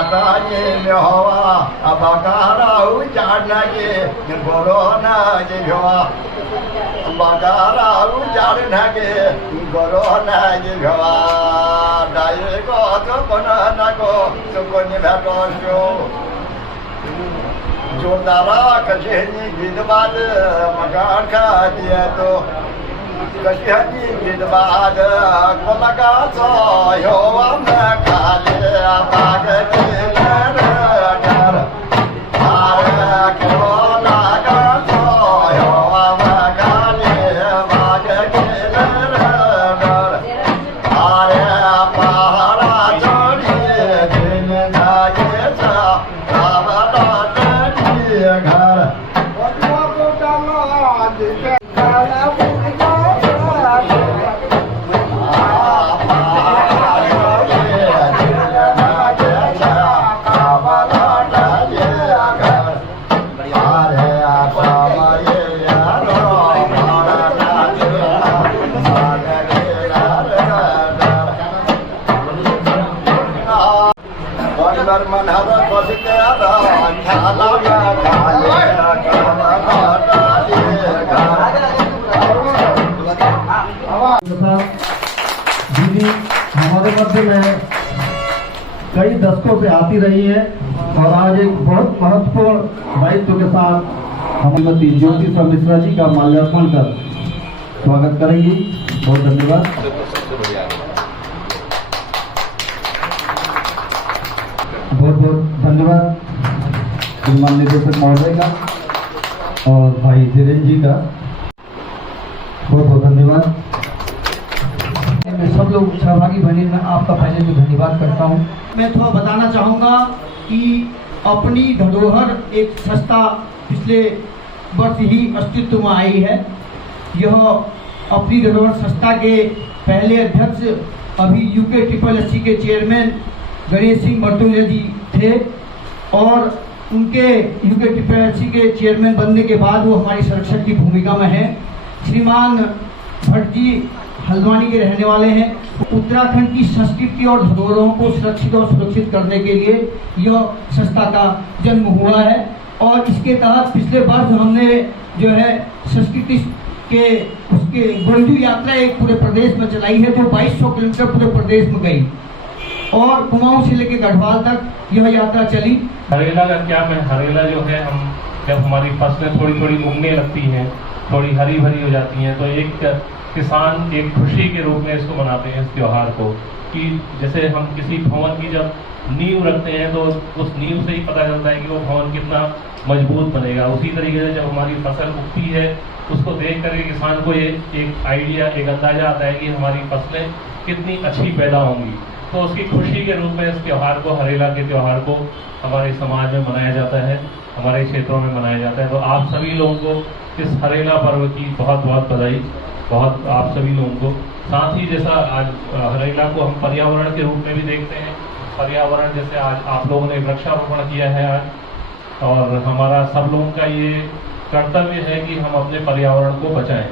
नाटाने में हवा अब काराऊ चढ़ना के कोरोना के हवा बकाराऊ चढ़ना के कोरोना के हवा डाये को तो बना को तो कोई बैठो शो जो दारा कचहरी गिदबाद मकान का दिया तो कचहरी गिदबाद को लगा तो यो हम खाले बाग के घर आरे को लगा तो यो हम खाले बाग के घर आरे पहाड़ा चढ़िए दिन जाए घर मन हर दीदी हमारे मध्य में कई दशकों से आती रही है और आज एक बहुत महत्वपूर्ण दायित्व के साथ हम श्रीमती ज्योति मिश्रा जी का माल्यार्पण कर स्वागत करेंगी। बहुत धन्यवाद। बहुत बहुत धन्यवाद सम्मान निदेशक महोदय का और भाई धीरेन्द्र जी का बहुत बहुत धन्यवाद। सब लोग सहभागी बने, मैं आपका पहले भी धन्यवाद करता हूँ। मैं थोड़ा बताना चाहूँगा कि अपनी धरोहर एक संस्था पिछले वर्ष ही अस्तित्व में आई है। यह अपनी धरोहर संस्था के पहले अध्यक्ष अभी UKSSC के चेयरमैन गणेश सिंह मर्तुल्य जी थे और उनके UKSSC के चेयरमैन बनने के बाद वो हमारी संरक्षक की भूमिका में है। श्रीमान भट्ट जी हल्द्वानी के रहने वाले हैं। उत्तराखंड की संस्कृति और धरोहरों को सुरक्षित और सुरक्षित करने के लिए यह संस्था का जन्म हुआ है और इसके तहत पिछले वर्ष हमने जो है संस्कृति के उसके गोल्डू यात्रा एक पूरे प्रदेश में चलाई है जो 2200 किलोमीटर पूरे प्रदेश में गई और कुमाऊं से लेकर गढ़वाल तक यह यात्रा चली। हरेला का क्या मैं हरेला जो है हम जब हमारी फसलें थोड़ी थोड़ी उगने लगती हैं, थोड़ी हरी भरी हो जाती हैं, तो एक किसान एक खुशी के रूप में इसको मनाते हैं, इस त्योहार को, कि जैसे हम किसी भवन की जब नींव रखते हैं तो उस नींव से ही पता चलता है कि वो भवन कितना मजबूत बनेगा। उसी तरीके से जब हमारी फसल उगती है उसको देख करके किसान को ये एक आइडिया, एक अंदाजा आता है कि हमारी फसलें कितनी अच्छी पैदा होंगी। तो उसकी खुशी के रूप में इस त्यौहार को, हरेला के त्यौहार को हमारे समाज में मनाया जाता है, हमारे क्षेत्रों में मनाया जाता है। तो आप सभी लोगों को इस हरेला पर्व की बहुत बहुत बधाई, बहुत आप सभी लोगों को। साथ ही जैसा आज हरेला को हम पर्यावरण के रूप में भी देखते हैं, पर्यावरण जैसे आज आप लोगों ने वृक्षारोपण किया है आज, और हमारा सब लोगों का ये कर्तव्य है कि हम अपने पर्यावरण को बचाएं।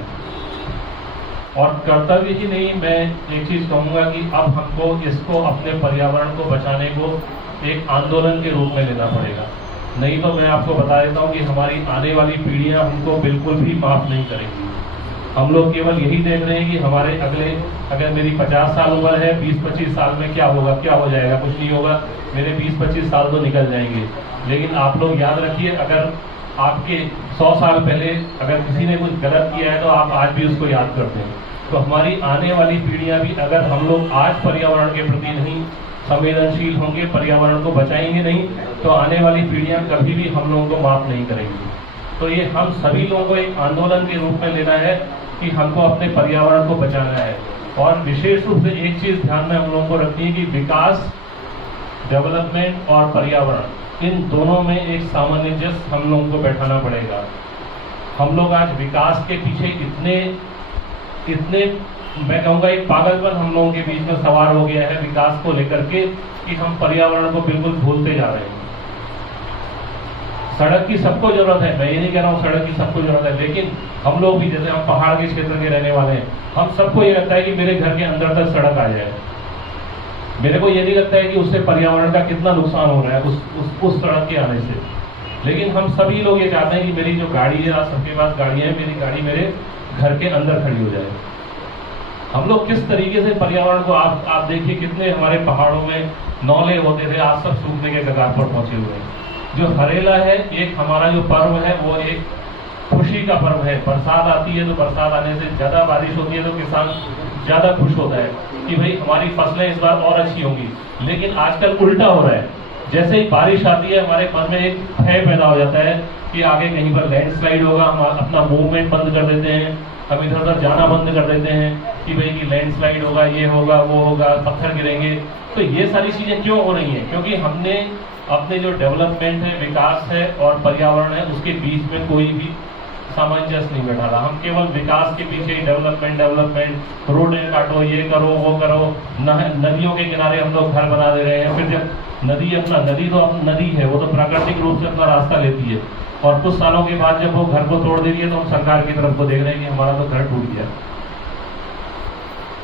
और कर्तव्य ही नहीं, मैं एक चीज़ कहूँगा कि अब हमको इसको अपने पर्यावरण को बचाने को एक आंदोलन के रूप में लेना पड़ेगा। नहीं तो मैं आपको बता देता हूँ कि हमारी आने वाली पीढ़ियाँ हमको बिल्कुल भी माफ़ नहीं करेंगी। हम लोग केवल यही देख रहे हैं कि हमारे अगर मेरी 50 साल उम्र है, 20-25 साल में क्या होगा, क्या हो जाएगा, कुछ नहीं होगा, मेरे 20-25 साल तो निकल जाएंगे। लेकिन आप लोग याद रखिए, अगर आपके 100 साल पहले अगर किसी ने कुछ गलत किया है तो आप आज भी उसको याद करते हैं। तो हमारी आने वाली पीढ़ियां भी अगर हम लोग आज पर्यावरण के प्रति नहीं संवेदनशील होंगे, पर्यावरण को बचाएंगे नहीं, तो आने वाली पीढ़ियां कभी भी हम लोगों को माफ नहीं करेंगी। तो ये हम सभी लोगों को एक आंदोलन के रूप में लेना है कि हमको अपने पर्यावरण को बचाना है। और विशेष रूप से एक चीज़ ध्यान में हम लोगों को रखनी है कि विकास, डेवलपमेंट और पर्यावरण, इन दोनों में एक सामंजस्य हम लोगों को बैठाना पड़ेगा। हम लोग आज विकास के पीछे इतने मैं कहूँगा एक पागलपन हम लोगों के बीच में सवार हो गया है विकास को लेकर के, कि हम पर्यावरण को बिल्कुल भूलते जा रहे हैं। सड़क की सबको जरूरत है, मैं ये नहीं कह रहा हूँ सड़क की सबको जरूरत है, लेकिन हम लोग भी, जैसे हम पहाड़ के क्षेत्र के रहने वाले हैं, हम सबको ये लगता है कि मेरे घर के अंदर तक सड़क आ जाए। मेरे को ये नहीं लगता है कि उससे पर्यावरण का कितना नुकसान हो रहा है उस सड़क के आने से। लेकिन हम सभी लोग ये चाहते हैं कि मेरी जो गाड़ी है, सबके पास गाड़ियाँ हैं, मेरी गाड़ी मेरे घर के अंदर खड़ी हो जाए। हम लोग किस तरीके से पर्यावरण को आप देखिए, कितने हमारे पहाड़ों में नौले होते थे, आज सब सूखने के कगार पर पहुंचे हुए हैं। जो हरेला है, एक हमारा जो पर्व है वो एक खुशी का पर्व है। बरसात आती है तो बरसात आने से ज़्यादा बारिश होती है तो किसान ज़्यादा खुश होता है कि भाई हमारी फसलें इस बार और अच्छी होंगी। लेकिन आजकल उल्टा हो रहा है, जैसे ही बारिश आती है हमारे मन में एक भय पैदा हो जाता है कि आगे कहीं पर लैंडस्लाइड होगा, हम अपना मूवमेंट बंद कर देते हैं, हम इधर उधर जाना बंद कर देते हैं कि भाई कि लैंडस्लाइड होगा, ये होगा, वो होगा, पत्थर गिरेंगे। तो ये सारी चीज़ें क्यों हो रही हैं? क्योंकि हमने अपने जो डेवलपमेंट है, विकास है और पर्यावरण है, उसके बीच में कोई भी सामंजस्य नहीं बैठा रहा। हम केवल विकास के पीछे डेवलपमेंट, रोड काटो, ये करो, वो करो, नदियों के किनारे हम लोग घर बना दे रहे हैं। फिर जब नदी तो अपना नदी है, वो तो प्राकृतिक रूप से अपना रास्ता लेती है, और कुछ सालों के बाद जब वो घर को तोड़ दे रही है तो हम सरकार की तरफ को देख रहे हैं कि हमारा तो घर टूट गया।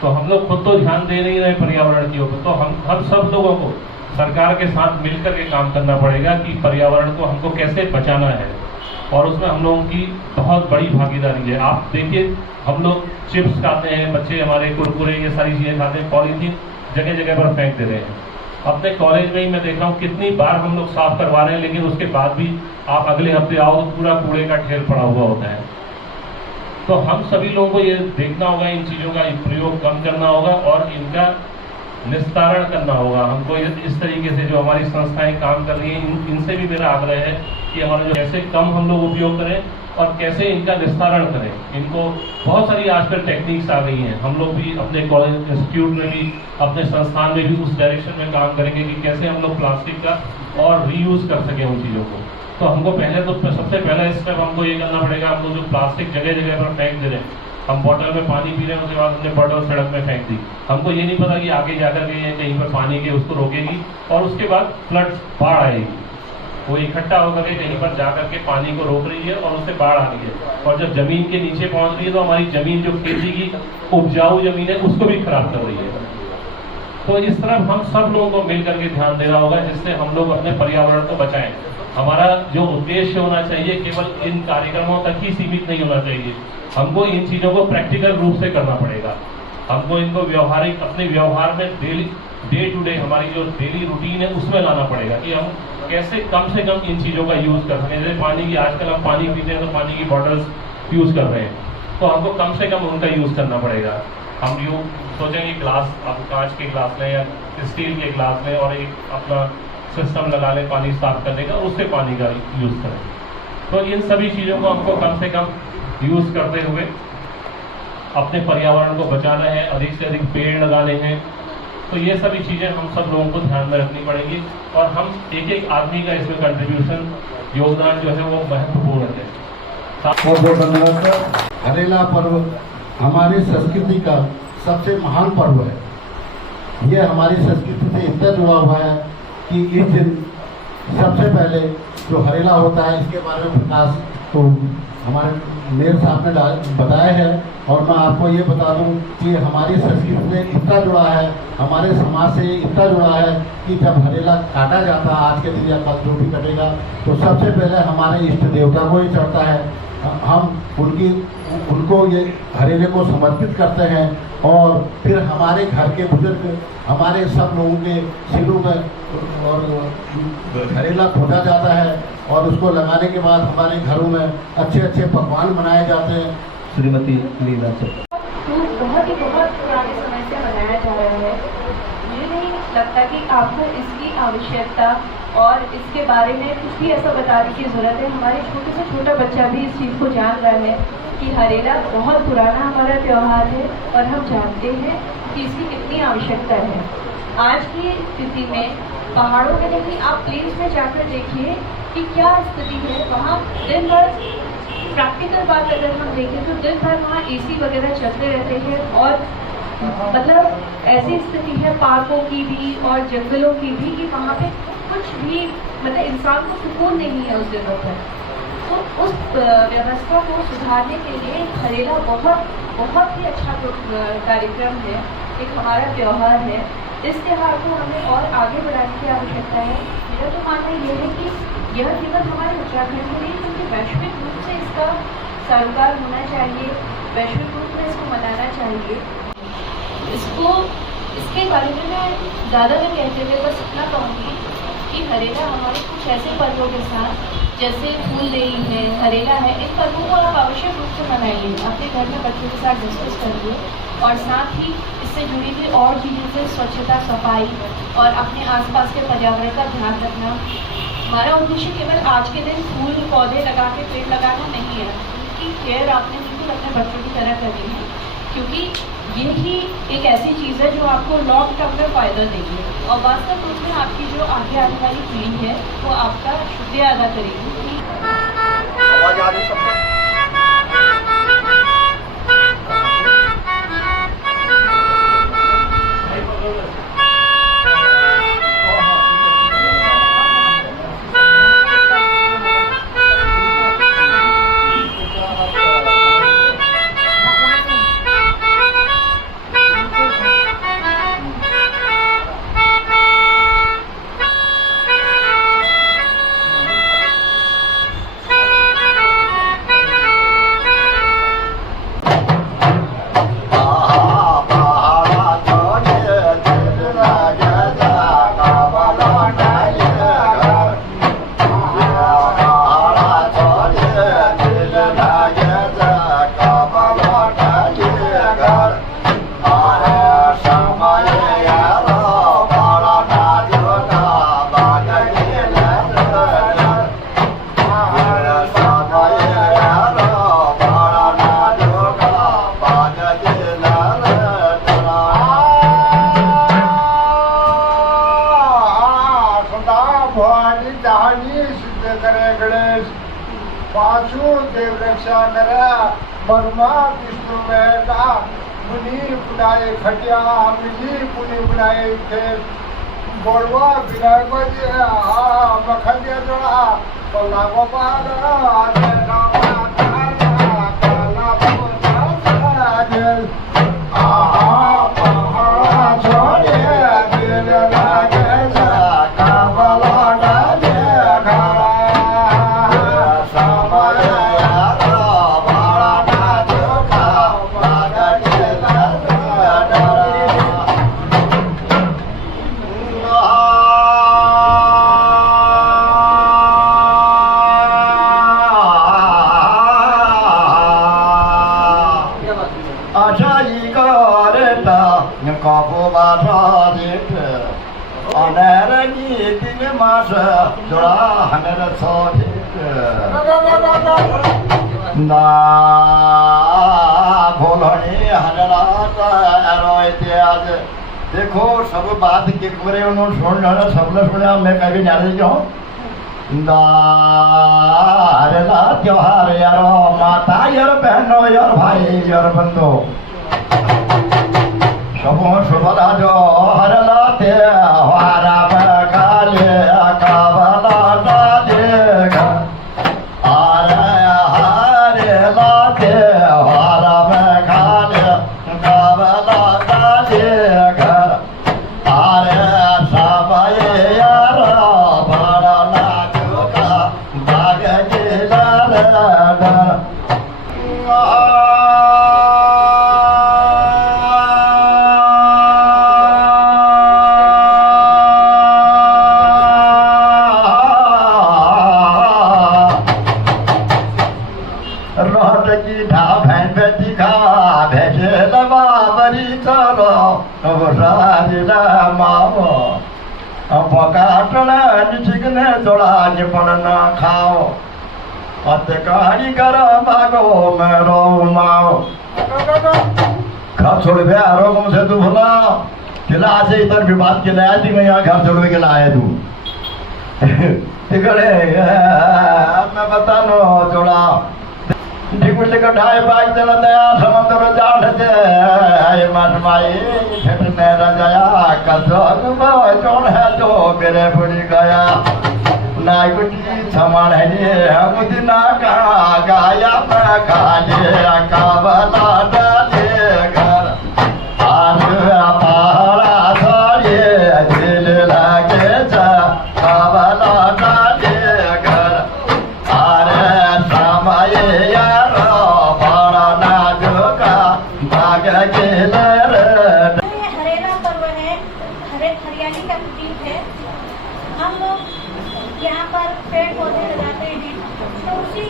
तो हम लोग खुद तो ध्यान दे नहीं रहे पर्यावरण के ऊपर। तो हम सब लोगों को सरकार के साथ मिलकर के काम करना पड़ेगा कि पर्यावरण को हमको कैसे बचाना है, और उसमें हम लोगों की बहुत बड़ी भागीदारी है। आप देखिए, हम लोग चिप्स खाते हैं, बच्चे हमारे कुरकुरे, ये सारी चीज़ें खाते हैं, पॉलीथीन जगह जगह पर फेंक दे रहे हैं। अपने कॉलेज में ही मैं देख रहा हूँ कितनी बार हम लोग साफ करवा रहे हैं, लेकिन उसके बाद भी आप अगले हफ्ते आओ तो पूरा कूड़े का ढेर पड़ा हुआ होता है। तो हम सभी लोगों को ये देखना होगा, इन चीज़ों का प्रयोग कम करना होगा और इनका निस्तारण करना होगा। हमको इस तरीके से जो हमारी संस्थाएं काम कर रही हैं, इनसे भी मेरा आग्रह है कि हमारा जो कैसे कम हम लोग उपयोग करें और कैसे इनका निस्तारण करें। इनको बहुत सारी आजकल टेक्निक्स आ गई हैं। हम लोग भी अपने कॉलेज इंस्टीट्यूट में भी, अपने संस्थान में भी उस डायरेक्शन में काम करेंगे कि कैसे हम लोग प्लास्टिक का और रीयूज़ कर सकें उन चीज़ों को। तो हमको सबसे पहला स्टेप हमको ये करना पड़ेगा, हम लोग जो प्लास्टिक जगह जगह पर फेंक दे रहे हैं, हम बॉटल में पानी पी रहे हैं, उसके बाद हमने बॉटल सड़क में फेंक दी। हमको ये नहीं पता कि आगे जाकर के कहीं पर पानी के उसको रोकेगी और उसके बाद फ्लड, बाढ़ आएगी। वो इकट्ठा होकर के कहीं पर जाकर के पानी को रोक रही है और उससे बाढ़ आ रही है, और जब जमीन के नीचे पहुंच रही है तो हमारी जमीन, जो खेती की उपजाऊ जमीन है, उसको भी खराब कर रही है। तो इस तरफ हम सब लोगों को मिल करके ध्यान देना होगा, जिससे हम लोग अपने पर्यावरण को बचाएं। हमारा जो उद्देश्य होना चाहिए केवल इन कार्यक्रमों तक ही सीमित नहीं होना चाहिए। हमको इन चीज़ों को प्रैक्टिकल रूप से करना पड़ेगा। हमको इनको व्यवहारिक, अपने व्यवहार में डे टू डे हमारी जो डेली रूटीन है उसमें लाना पड़ेगा कि हम कैसे कम से कम इन चीज़ों का यूज़ कर सकें। जैसे पानी की, आजकल हम पानी पीते हैं तो पानी की बॉटल्स यूज़ कर रहे हैं, तो हमको कम से कम उनका यूज़ करना पड़ेगा। हम यूँ सोचेंगे ग्लास, आप कांच के ग्लास लें या स्टील के ग्लास लें और एक अपना सिस्टम लगा लें पानी साफ करने का, उससे पानी का यूज़ करें। तो इन सभी चीज़ों को हमको कम से कम यूज़ करते हुए अपने पर्यावरण को बचाना है, अधिक से अधिक पेड़ लगाने हैं। तो ये सभी चीज़ें हम सब लोगों को ध्यान में रखनी पड़ेगी, और हम एक आदमी का इसमें कंट्रीब्यूशन, योगदान जो है वो महत्वपूर्ण है। बहुत बहुत धन्यवाद सर। हरेला पर्व हमारी संस्कृति का सबसे महान पर्व है। ये हमारी संस्कृति से इतना जुड़ा हुआ है कि इस दिन सबसे पहले जो हरेला होता है, इसके बारे में प्रकाश तो हमारे मेयर साहब ने बताया है, और मैं आपको ये बता दूं कि हमारी संस्कृति में इतना जुड़ा है, हमारे समाज से इतना जुड़ा है कि जब हरेला काटा जाता है, आज के दिन या कल जो भी कटेगा, तो सबसे पहले हमारे इष्ट देवता को ही चढ़ता है। हम उनको ये हरेले को समर्पित करते हैं, और फिर हमारे घर के बुजुर्ग, हमारे सब लोगों के सिरों में और हरेला खोदा जाता है, और उसको लगाने के बाद हमारे घरों में अच्छे अच्छे पकवान बनाए जाते हैं। श्रीमती लीला सर, तो बहुत पुराने समय से मनाया जा रहा है। मुझे नहीं लगता कि आपको इसकी आवश्यकता और इसके बारे में कुछ भी ऐसा बताने की ज़रूरत है। हमारे छोटे से छोटा बच्चा भी इस चीज़ को जान रहा है कि हरेला बहुत पुराना हमारा त्यौहार है, और हम जानते हैं कि इसकी कितनी आवश्यकता है। आज की स्थिति में पहाड़ों में नहीं, आप प्लेन्स में जाकर देखिए कि क्या स्थिति है। वहाँ दिन भर, प्रैक्टिकल बात अगर हम देखें तो दिन भर वहाँ AC वगैरह चलते रहते हैं, और मतलब ऐसी स्थिति है पार्कों की भी और जंगलों की भी कि वहाँ पे कुछ भी, मतलब इंसान को सुकून नहीं है उस जगह पर। तो उस व्यवस्था को सुधारने के लिए हरेला बहुत ही अच्छा कार्यक्रम है। एक हमारा त्यौहार है। इस त्यौहार को हमें और आगे बढ़ाने की आवश्यकता है। मेरा तो मानना ये है कि यह केवल हमारे उत्तराखंड में नहीं बल्कि वैश्विक रूप से इसका सरोकार होना चाहिए, वैश्विक रूप में इसको मनाना चाहिए। इसके बारे में मैं ज़्यादा न कहते हुए बस इतना कहूँगी कि हरेला हमारे कुछ ऐसे पर्वों के साथ, जैसे फूल देई है, हरेला है, इन पर्वों को आप आवश्यक रूप से मनाइए, अपने घर में बच्चों के साथ डिस्कस करिए और साथ ही इससे जुड़ी हुई और चीज़ों से स्वच्छता, सफाई और अपने आसपास के पर्यावरण का ध्यान रखना। हमारा उद्देश्य केवल आज के दिन फूल पौधे लगा के पेड़ लगाना नहीं है, उनकी केयर आपने बिल्कुल अपने बच्चों की तरह करनी है, क्योंकि ये ही एक ऐसी चीज़ है जो आपको लॉन्ग टर्म में फ़ायदा देगी और वास्तव रूप में आपकी जो आगे आने वाली पीढ़ी है वो आपका शुक्रिया अदा करेगी। आवाज आ रही सबको? पाछू देव रक्षा करा बर्मा विष्णु का मुनि पुनाए खटिया मिली पुनि पुनाए थे बोलवा विनायक जी मखनिया जोड़ा कोला गोपाल देखो सब बात के करे उन्होंने सुन सबने सुने मैं कभी नहीं जाऊँ त्योहार यार माता यार बहनों यार भाई यार बंधु सब सुबह जो हरला त्योहार काले कावला देगा पण ना खाओ अतकारी कर भागो मेरो माओ घर छोड़ गया आरोप से तू भला किला से इधर भी बात के लाया थी मैं यहाँ घर छोड़ के लाया तू तिकड़े मैं बता नो जोड़ा ढिकुल का ढाई बाइक चला दया समुद्र जाट से आए मन माई ठेठ ने रजाया कल जोन है जो मेरे बुरी गया नागुटी समान है मुझे ना कहा गाया काले कावला डाले घर आज यहाँ पर पेड़ पौधे लगाते हैं, तो उसी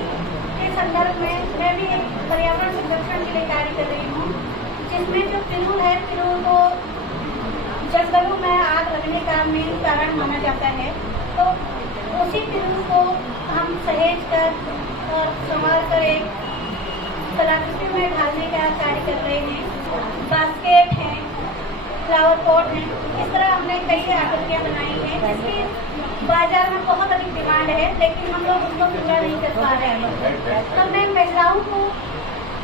के संदर्भ में मैं भी एक पर्यावरण संरक्षण के लिए कार्य कर रही हूँ, जिसमें जो पिरूल है, पिरूल को जलवायु में आग लगने का मेन कारण माना जाता है। तो उसी पिरूल को हम सहेज कर और संभाल कर एक कलाकृति में ढालने का कार्य कर रहे हैं। बास्केट हैं, फ्लावर पॉट हैं, इस तरह हमने कई आकृतियाँ बनाई हैं जिसकी बाजार में बहुत अधिक डिमांड है, लेकिन हम लोग उसको पूरा नहीं कर पा रहे हैं। तो मैं महिलाओं को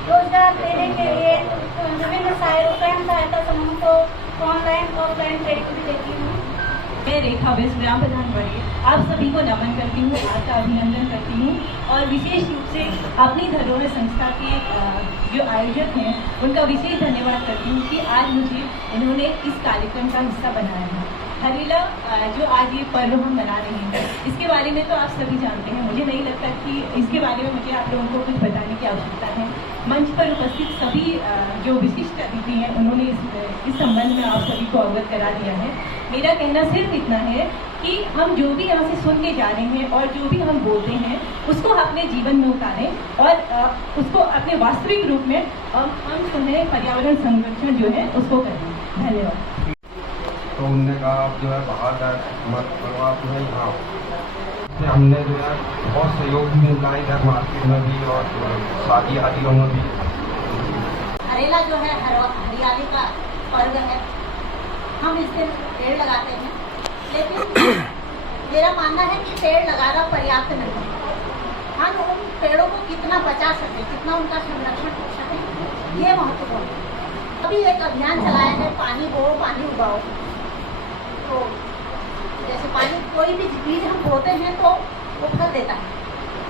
रोजगार देने के लिए विभिन्न स्वयं सहायता समूह को ऑनलाइन ऑफलाइन ट्रेनिंग भी देती हूँ। मैं रेखा वेस्ट ग्राम प्रधान बड़ी आप सभी को नमन करती हूँ, आपका अभिनंदन करती हूँ और विशेष रूप से अपनी धरोहर संस्था के जो आयोजक हैं उनका विशेष धन्यवाद करती हूँ कि आज मुझे इन्होंने इस कार्यक्रम का हिस्सा बनाया है। हरेला जो आज ये पर्व हम मना रहे हैं, इसके बारे में तो आप सभी जानते हैं, मुझे नहीं लगता कि इसके बारे में मुझे आप लोगों को कुछ बताने की आवश्यकता है। मंच पर उपस्थित सभी जो विशिष्ट अतिथि हैं उन्होंने इस संबंध में आप सभी को अवगत करा दिया है। मेरा कहना सिर्फ इतना है कि हम जो भी यहाँ से सुन के जा रहे हैं और जो भी हम बोलते हैं उसको अपने जीवन में उतारें और उसको अपने वास्तविक रूप में हम सुने पर्यावरण संरक्षण जो है उसको करें। धन्यवाद। तो उनने कहा आप जो है बाहर जाए मत करो, आप जो है यहाँ से हमने जो है बहुत सहयोग भी मिला है इधर मार्केट में भी और शादी आदियों में भी। हरेला जो है हरियाली का पर्व है, हम इस दिन पेड़ लगाते हैं, लेकिन मेरा मानना है कि पेड़ लगाना पर्याप्त नहीं है। हम उन पेड़ों को कितना बचा सकें, कितना उनका संरक्षण कर सकें, ये महत्वपूर्ण है। अभी एक अभियान चलाया है, पानी बोओ पानी उगाओ। तो जैसे पानी कोई भी बीज हम बोते हैं तो वो फल देता है,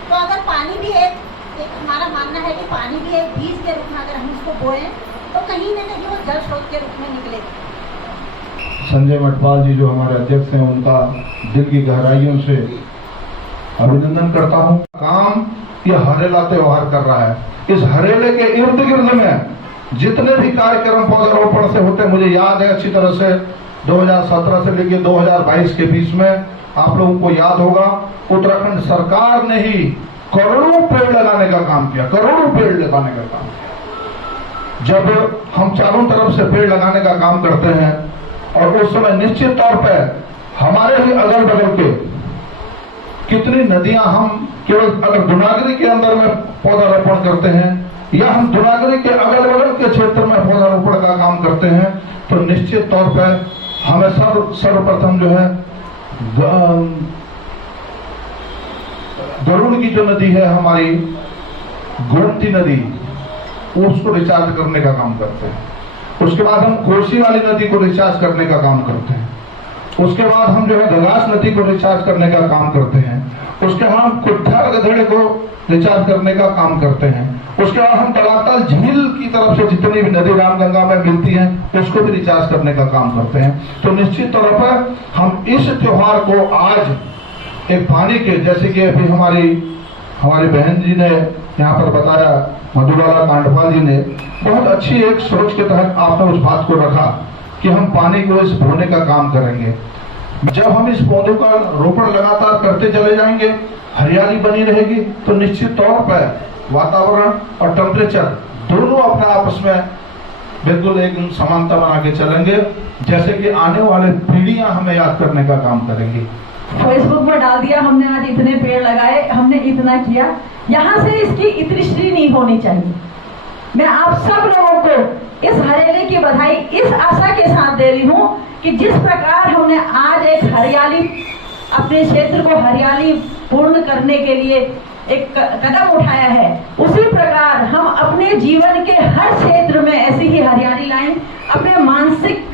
तो अगर पानी भी एक हमारा मानना है कि पानी भी एक बीज के रूप में अगर हम उसको बोएं तो कहीं न कहीं वो जल स्रोत के रूप में निकलेगा। संजय मटवाल जी जो हमारे अध्यक्ष हैं उनका दिल की गहराइयों से अभिनंदन करता हूँ। काम ये हरेला त्योहार कर रहा है। इस हरेले के इर्द गिर्द में जितने भी कार्यक्रम पौधारोपण से होते, मुझे याद है अच्छी तरह से 2017 से लेकर 2022 के बीच में आप लोगों को याद होगा उत्तराखंड सरकार ने ही करोड़ों पेड़ लगाने का काम किया, करोड़ों पेड़ लगाने का काम किया। जब हम चारों तरफ से पेड़ लगाने का काम करते हैं और उस समय निश्चित तौर पर हमारे ही अगल बगल के कितनी नदियां हम केवल अगर दुनागरी के अंदर में पौधारोपण करते हैं या हम दुनागरी के अगल बगल के क्षेत्र में पौधारोपण का काम करते हैं तो निश्चित तौर पर हमें सर्वप्रथम जो है गरुड़ की जो नदी है हमारी गोमती नदी, उसको रिचार्ज करने का काम करते हैं। उसके बाद हम कोसी वाली नदी को रिचार्ज करने का काम करते हैं। उसके बाद हम जो है गंगास नदी को रिचार्ज करने का काम करते हैं। उसके बाद हम कुट्ठा गधेड़े को रिचार्ज करने का काम करते हैं। उसके बाद हम तलातल झील की तरफ से जितनी भी नदी रामगंगा में मिलती हैं उसको भी रिचार्ज करने का काम करते हैं। तो निश्चित तौर पर हम इस त्योहार को आज एक पानी के, जैसे कि अभी हमारी बहन जी ने यहाँ पर बताया, मधुबाला कांडपाल जी ने बहुत अच्छी एक सोच के तहत आपने उस बात को रखा कि हम पानी को इस बोने का काम करेंगे। जब हम इस पौधों का रोपण लगातार करते चले जाएंगे, हरियाली बनी रहेगी, तो निश्चित तौर पर वातावरण और टेम्परेचर दोनों अपने आपस में बिल्कुल एक समानता बना के चलेंगे, जैसे कि आने वाले पीढ़ियां हमें याद करने का काम करेंगी। फेसबुक पर डाल दिया हमने आज इतने पेड़ लगाए, हमने इतना किया, यहाँ से इसकी इतनी श्री नहीं होनी चाहिए। मैं आप सब लोगों को इस हरेले की बधाई इस आशा के साथ दे रही हूँ कि जिस प्रकार हमने आज एक हरियाली, अपने क्षेत्र को हरियाली पूर्ण करने के लिए एक कदम उठाया है, उसी प्रकार हम अपने जीवन के हर क्षेत्र में ऐसी ही हरियाली लाएं, अपने मानसिक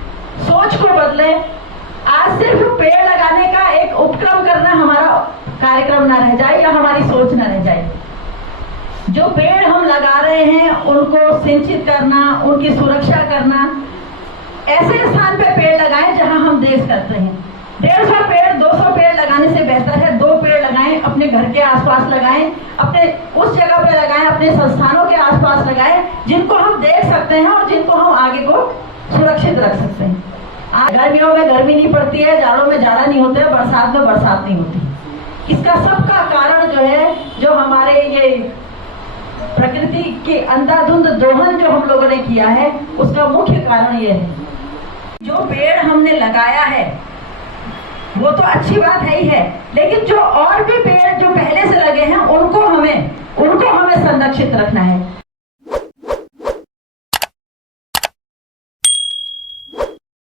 सोच को बदलें। आज सिर्फ पेड़ लगाने का एक उपक्रम करना हमारा कार्यक्रम न रह जाए या हमारी सोच न रह जाए। जो पेड़ हम लगा रहे हैं उनको सिंचित करना, उनकी सुरक्षा करना, ऐसे स्थान पे पेड़ लगाएं जहां हम देश करते हैं। 150 पेड़ 200 पेड़ लगाने से बेहतर है 2 पेड़ लगाएं, अपने घर के आसपास लगाएं, अपने उस जगह पे लगाएं, अपने संस्थानों के आसपास लगाएं जिनको हम देख सकते हैं और जिनको हम आगे को सुरक्षित रख सकते हैं। गर्मियों में गर्मी नहीं पड़ती है, जाड़ों में जाड़ा नहीं होता है, बरसात में बरसात नहीं होती। इसका सबका कारण जो है, जो हमारे ये प्रकृति के अंधाधुंध दोहन जो हम लोगों ने किया है, उसका मुख्य कारण ये है। जो पेड़ हमने लगाया है वो तो अच्छी बात है ही है, लेकिन जो और भी पेड़ जो पहले से लगे हैं उनको हमें संरक्षित रखना है।